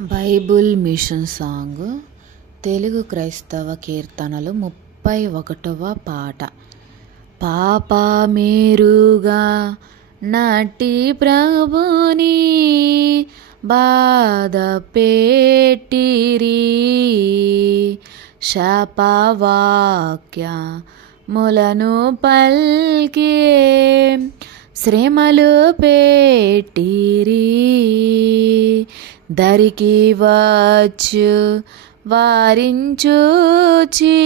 Bible machine song Telugu క్రైస్తవ కీర్తనలు ముప్పై ఒకటవ పాట. పాప మేరుగా నటి ప్రభుని బాధ పెట్టిరి. శపవాక్య ములను పల్కే శ్రమలు పెట్టిరి. దరికి వచ్చు వారించూచి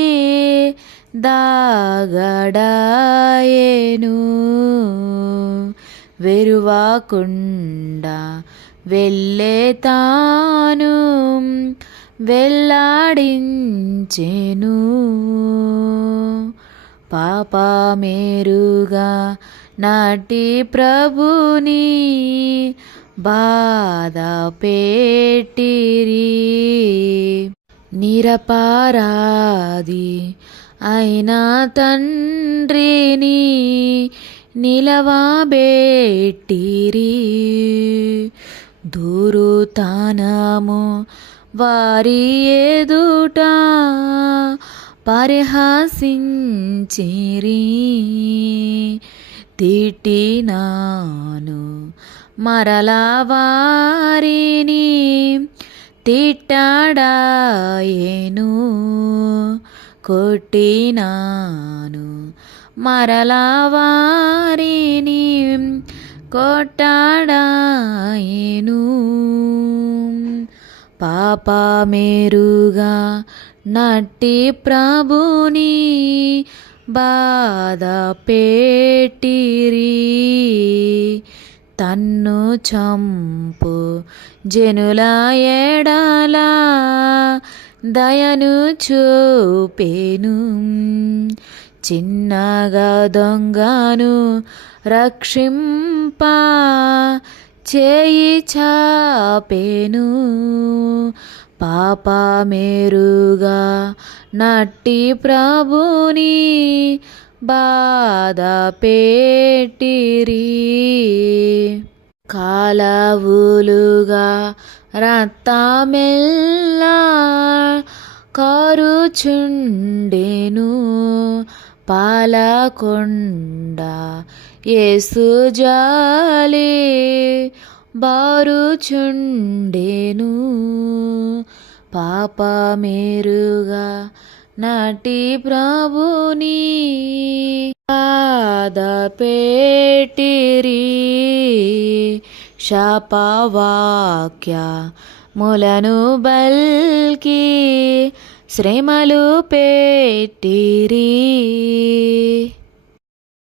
దాగడాయేను. వెరువాకుండా వెళ్ళే తాను వెల్లాడించెను పాప మేరుగా నాటి ప్రభుని బాధ పెట్టిరి అయినా అయిన తండ్రిని నిలవబెట్టిరి. దూరుతానము వారి ఎదుట పరిహాసించిరి. తిట్టినా మరలా వారిని తిట్టాడాయేను కొట్టినాను. మరలా వారిని కొట్టాడాయేను. పాప మేరుగా నట్టి ప్రభుని బాధ పెట్టిరి. తన్ను చంపు. జనుల ఎడాలా దయను చూపేను. చిన్నగా దొంగను రక్షింప చేయి చాపేను. పాప మేరుగా నట్టి ప్రభుని బాధ పెట్టిరి కాలవులుగా రక్తమెల్లా కారుచుండెను. పాలకొండ యేసు జాలి బారుచుండెను. పాప మేరుగా నటి ప్రభుని పాదపేటిరి పెట్టిరి శాపవాక్య ములను బల్కి శ్రమలు పెట్టిరి.